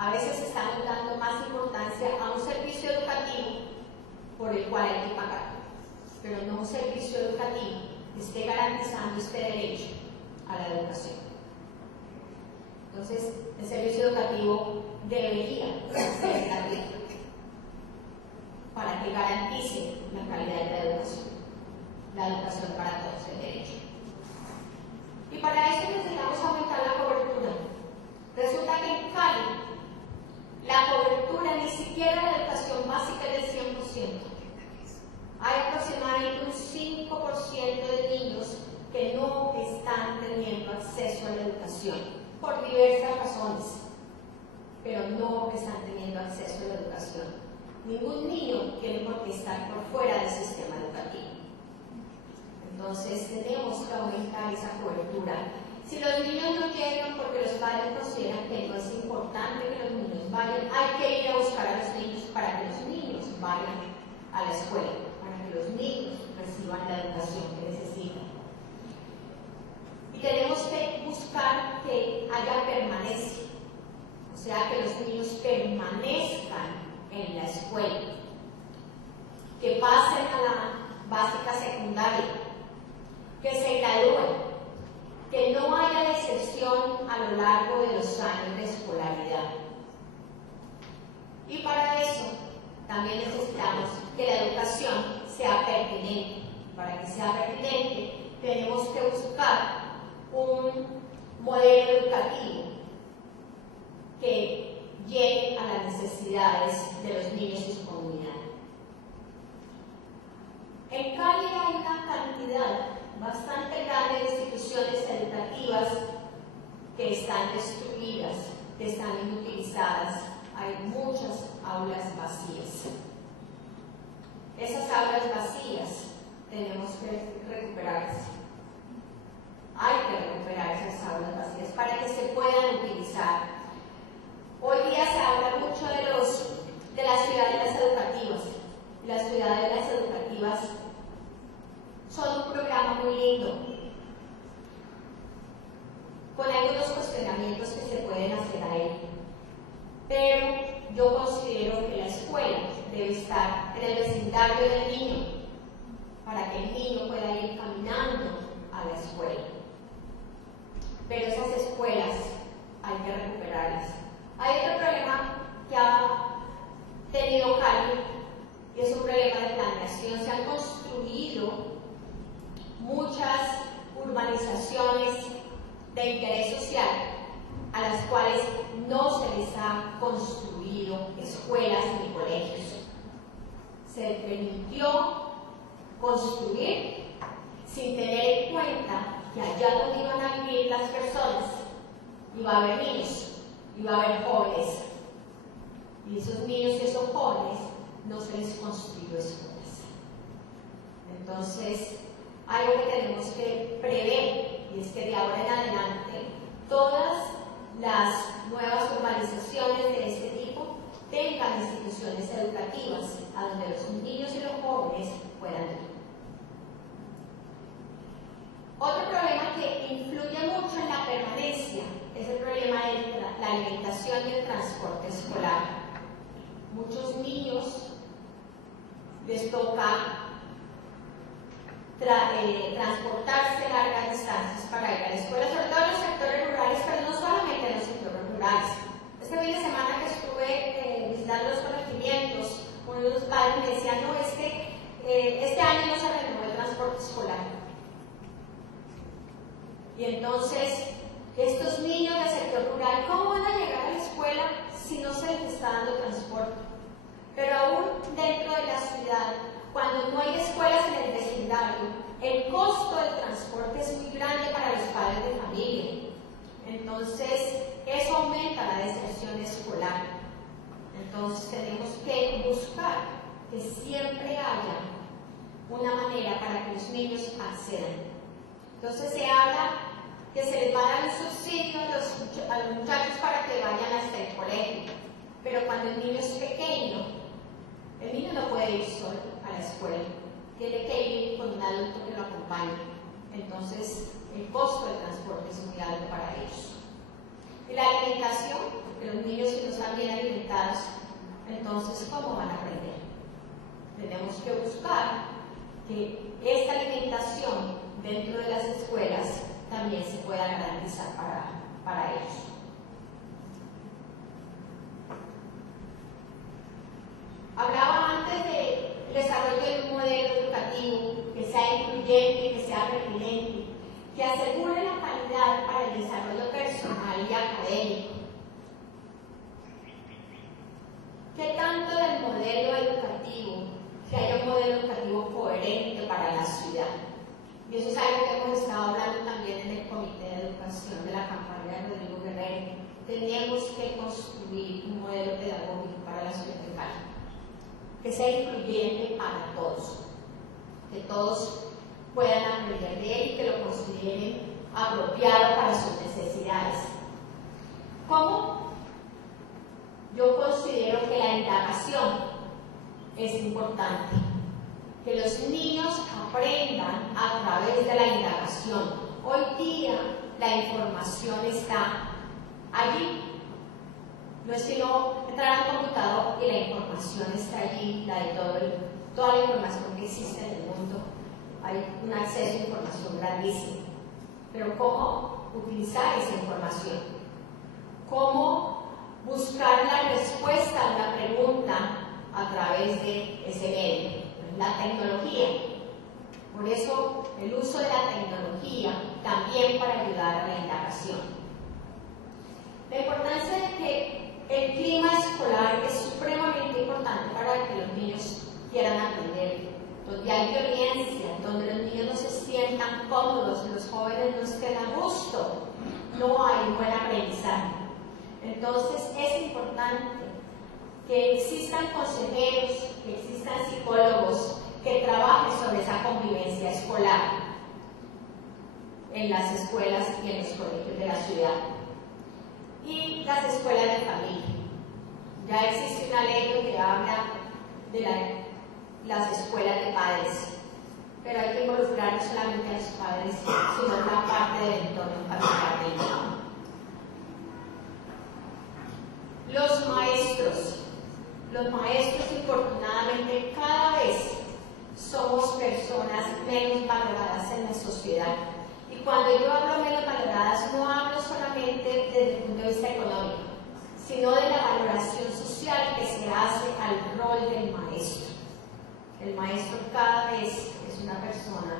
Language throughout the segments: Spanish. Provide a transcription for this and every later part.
A veces estamos dando más importancia a un servicio educativo por el cual hay que pagar, pero no un servicio educativo que esté garantizando este derecho a la educación. Entonces, el servicio educativo debería ser gratuito para que garantice la calidad de la educación para todos, el derecho. Y para eso necesitamos aumentar la cobertura. Resulta que en Cali la cobertura ni siquiera la educación básica es del 100%. Hay aproximadamente un 5% de niños que no están teniendo acceso a la educación por diversas razones, pero no están teniendo acceso a la educación. Ningún niño tiene por qué estar por fuera del sistema educativo. Entonces tenemos que aumentar esa cobertura. Si los niños no llegan porque los padres consideran que no es importante que los niños vayan, hay que ir a buscar a los niños para que los niños vayan a la escuela, para que los niños reciban la educación que necesitan. Y tenemos que buscar que haya permanencia, o sea, que los niños permanezcan en la escuela, que pasen a la básica secundaria, que se gradúen, que no haya deserción a lo largo de los años de escolaridad. Y para eso también necesitamos que la educación sea pertinente. Para que sea pertinente tenemos que buscar un modelo educativo que llegue a las necesidades de los niños y su comunidad. En Cali hay una cantidad bastante grande de instituciones educativas que están destruidas, que están inutilizadas. Hay muchas aulas vacías. Esas aulas vacías tenemos que recuperarlas. Hay que recuperar esas aulas vacías para que se puedan utilizar. Hoy día se habla mucho de las ciudadelas educativas. Las ciudadelas educativas son un programa muy lindo, con algunos cuestionamientos que se pueden hacer a él. Pero yo considero que la escuela debe estar en el vecindario del niño, para que el niño pueda ir caminando a la escuela. Pero esas escuelas hay que recuperarlas. Hay otro problema que ha tenido Cali, y es un problema de planeación. Se han construido muchas urbanizaciones de interés social a las cuales no se les ha construido escuelas ni colegios. Se permitió construir sin tener en cuenta que allá donde iban a vivir las personas iba a haber niños, iba a haber jóvenes, y esos niños y esos jóvenes no se les construyó escuelas. Entonces, algo que tenemos que prever, y es que de ahora en adelante todas las nuevas urbanizaciones de este tipo tengan instituciones educativas a donde los niños y los jóvenes puedan ir. Otro problema que influye mucho en la permanencia es el problema de la alimentación y el transporte escolar. Muchos niños les toca transportarse largas distancias para ir a la escuela, sobre todo en los sectores rurales, pero no solamente en los sectores rurales. Este fin de semana que estuve visitando los corregimientos, uno de los padres me decía, no, es que este año no se renovó el transporte escolar. Y entonces, estos niños del sector rural, ¿cómo van a llegar a la escuela si no se les está dando transporte? Pero aún dentro de la ciudad, cuando no hay escuelas en el vecindario, el costo del transporte es muy grande para los padres de familia. Entonces, eso aumenta la deserción escolar. Entonces, tenemos que buscar que siempre haya una manera para que los niños accedan. Entonces, se habla que se les va a dar un subsidio a los muchachos para que vayan hasta el colegio. Pero cuando el niño es pequeño, el niño no puede ir solo a la escuela, tiene que ir con un adulto que lo acompañe. Entonces, el costo del transporte es muy alto para ellos. Y la alimentación, porque los niños si no están entonces, ¿cómo van a aprender? Tenemos que buscar que esta alimentación dentro de las escuelas también se pueda garantizar para ellos. Hablaba antes del desarrollo de un modelo educativo que sea incluyente, que sea pertinente, que asegure la calidad para el desarrollo personal y académico. ¿Qué tanto del modelo educativo, que haya un modelo educativo coherente para la ciudad? Y eso es algo que hemos estado hablando también en el Comité de Educación de la campaña de Rodrigo Guerrero. Tenemos que construir un modelo pedagógico para la ciudad de Cali, que sea incluyente para todos, que todos puedan aprender de él y que lo consideren apropiado para sus necesidades. ¿Cómo? Yo considero que la indagación es importante, que los niños aprendan a través de la indagación. Hoy día la información está allí. No es sino entrar al computador y la información está allí, la de toda la información que existe en el mundo. Hay un acceso a información grandísimo. Pero ¿cómo utilizar esa información? ¿Cómo buscar la respuesta a una pregunta a través de ese medio? La tecnología. Por eso el uso de la tecnología también para ayudar a la indagación. La importancia de que el clima escolar es supremamente importante para que los niños quieran aprender, donde hay violencia, donde los niños no se sientan cómodos, los jóvenes no estén a gusto, no hay buen aprendizaje. Entonces es importante que existan consejeros, que existan psicólogos que trabajen sobre esa convivencia escolar en las escuelas y en los colegios de la ciudad. Y las escuelas de familia. Ya existe una ley que habla de las escuelas de padres, pero hay que involucrar no solamente a los padres, sino a una parte del entorno familiar del niño. Los maestros infortunadamente cada vez somos personas menos valoradas en la sociedad. Y cuando yo hablo menos valoradas, no hablo solamente desde el punto de vista económico, sino de la valoración social que se hace al rol del maestro. El maestro cada vez es una persona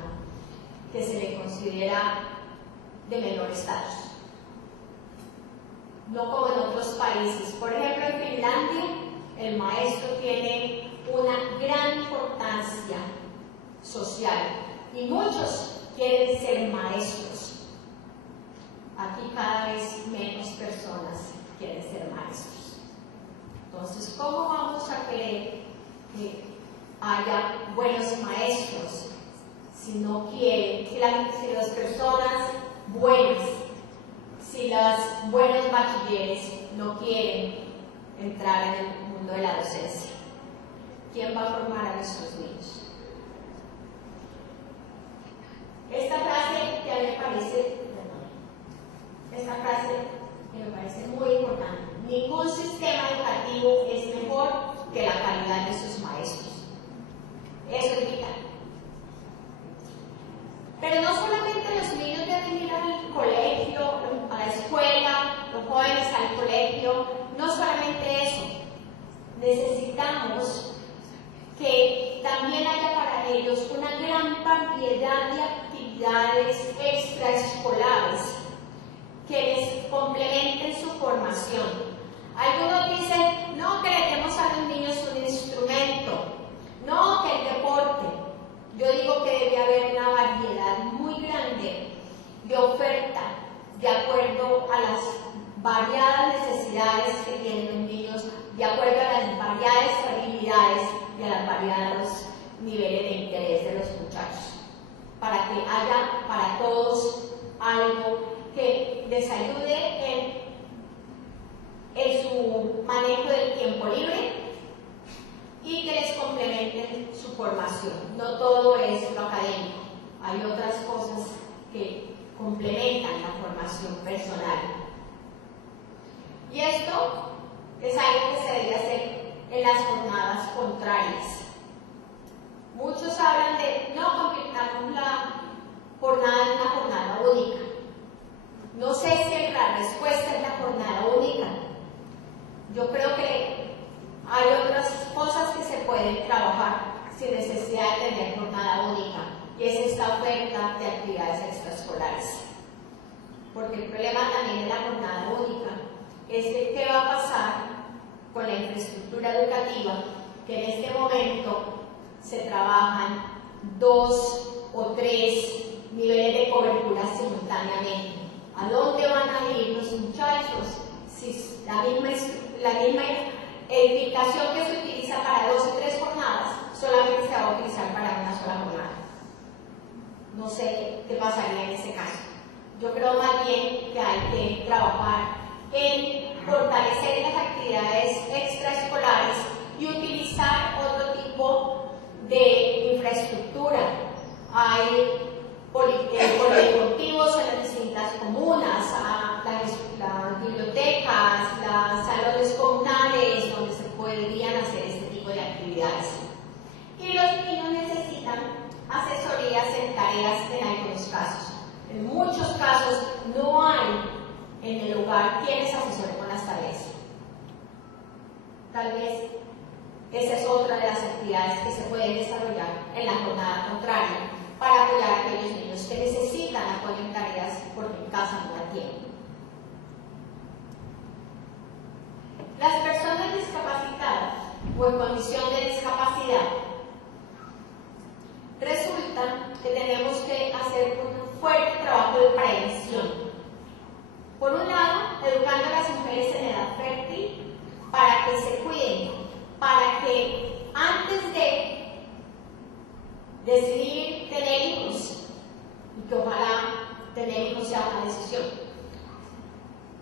que se le considera de menor estatus. No como en otros países. Por ejemplo, en Finlandia, el maestro tiene una gran importancia social y muchos quieren ser maestros. Aquí cada vez menos personas quieren ser maestros. Entonces, ¿cómo vamos a querer que haya buenos maestros si no quieren, si las personas buenas, si los buenos bachilleres no quieren entrar en el mundo de la docencia? ¿Quién va a formar a nuestros niños? Esta frase que a mí me parece muy importante. Ningún sistema educativo es mejor que la calidad de sus maestros. Eso es vital. Pero no solamente los niños deben ir al colegio, a la escuela, los jóvenes al colegio, no solamente eso. Necesitamos que también haya para ellos una gran variedad de actividades extraescolares que les complementen su formación. Algunos dicen, no, que le demos a los niños un instrumento, no, que el deporte. Yo digo que debe haber una variedad muy grande de oferta de acuerdo a las variadas necesidades que tienen los niños, de acuerdo a las variadas habilidades y a los variados niveles de interés de los muchachos, para que haya para todos algo que les ayude en su manejo del tiempo libre y que les complementen su formación. No todo es lo académico, hay otras cosas que complementan la formación personal. Y esto es algo que se debe hacer en las jornadas contrarias. Muchos hablan de no convirtamos la jornada en una jornada única. No sé si la respuesta es la jornada única. Yo creo que hay otras cosas que se pueden trabajar sin necesidad de tener jornada única, y es esta oferta de actividades extraescolares. Porque el problema también de la jornada única es que qué va a pasar con la infraestructura educativa, que en este momento se trabajan 2 o 3 niveles de cobertura simultáneamente. ¿A dónde van a ir los muchachos si la misma edificación que se utiliza para 2 o 3 jornadas solamente se va a utilizar para una sola jornada? No sé qué pasaría en ese caso. Yo creo más bien que hay que trabajar en fortalecer las actividades extraescolares y utilizar otro tipo de infraestructura. Hay polideportivos en las distintas comunas, las bibliotecas, los salones comunales donde se podrían hacer este tipo de actividades. Y los niños necesitan asesorías en tareas en algunos casos. En muchos casos no hay en el lugar quienes asesoren con las tareas. Tal vez esa es otra de las actividades que se pueden desarrollar en la jornada contraria para apoyar a aquellos niños que necesitan apoyo en tareas porque en casa no la tienen. Las personas discapacitadas o en condición de discapacidad, resulta que tenemos que hacer un fuerte trabajo de prevención. Por un lado, educando a las mujeres en edad fértil para que se cuiden, para que antes de decidir tener hijos, y que ojalá tener hijos sea una decisión,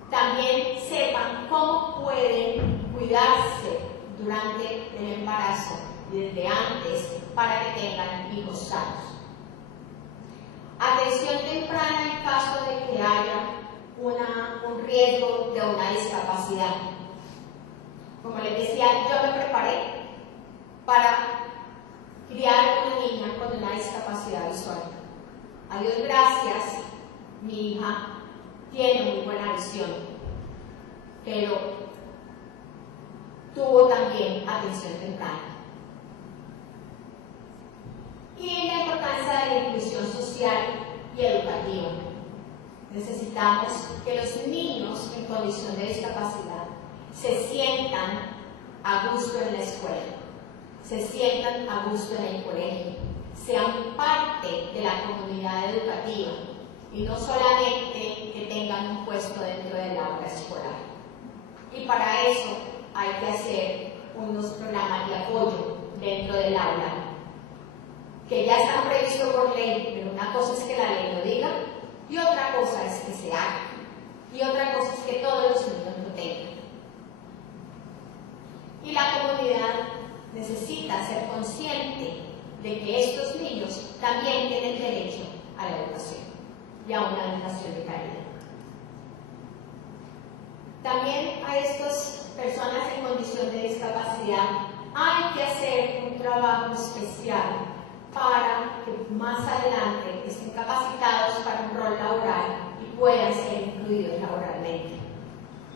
también sepan cómo pueden cuidarse durante el embarazo y desde antes para que tengan hijos sanos. Atención temprana en caso de que haya un riesgo de una discapacidad. Como les decía, yo me preparé para criar una niña con una discapacidad visual. A Dios gracias, mi hija tiene muy buena visión, pero tuvo también atención temprana. Y la importancia de la inclusión social y educativa. Necesitamos que los niños en condición de discapacidad se sientan a gusto en la escuela, se sientan a gusto en el colegio, sean parte de la comunidad educativa y no solamente que tengan un puesto dentro del aula escolar. Y para eso hay que hacer unos programas de apoyo dentro del aula, que ya están previstos por ley, pero una cosa es que la ley lo diga y otra cosa es que se haga, y otra cosa es que todos los niños lo tengan. Y la comunidad necesita ser consciente de que estos niños también tienen derecho a la educación y a una educación de calidad. También a estas personas en condición de discapacidad hay que hacer un trabajo especial para que más adelante estén capacitados para un rol laboral y puedan ser incluidos laboralmente.